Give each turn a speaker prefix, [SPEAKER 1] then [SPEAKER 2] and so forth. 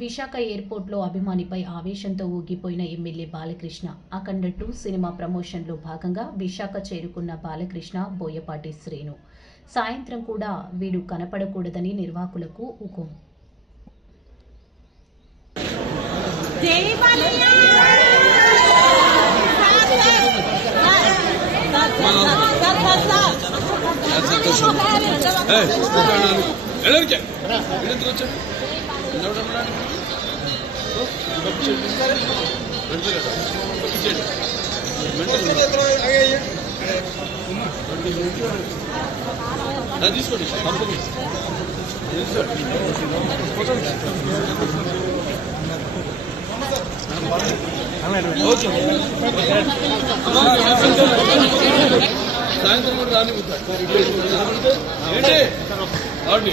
[SPEAKER 1] విశాఖ ఎయిర్పోర్ట్లో అభిమానిపై ఆవేశంతో ఊగిపోయిన MLA Balakrishna. Akhanda two cinema ప్రమోషన్లో భాగంగా విశాఖ చేరుకున్న బాలకృష్ణ బోయపాటి శ్రీను. సాయంత్రం కూడా వీడు కనపడకూడదని నిర్వాహకులకు హుకుం
[SPEAKER 2] తీసుకోండి పంపండి సాయంత్రం కూడా రాని ఏంటి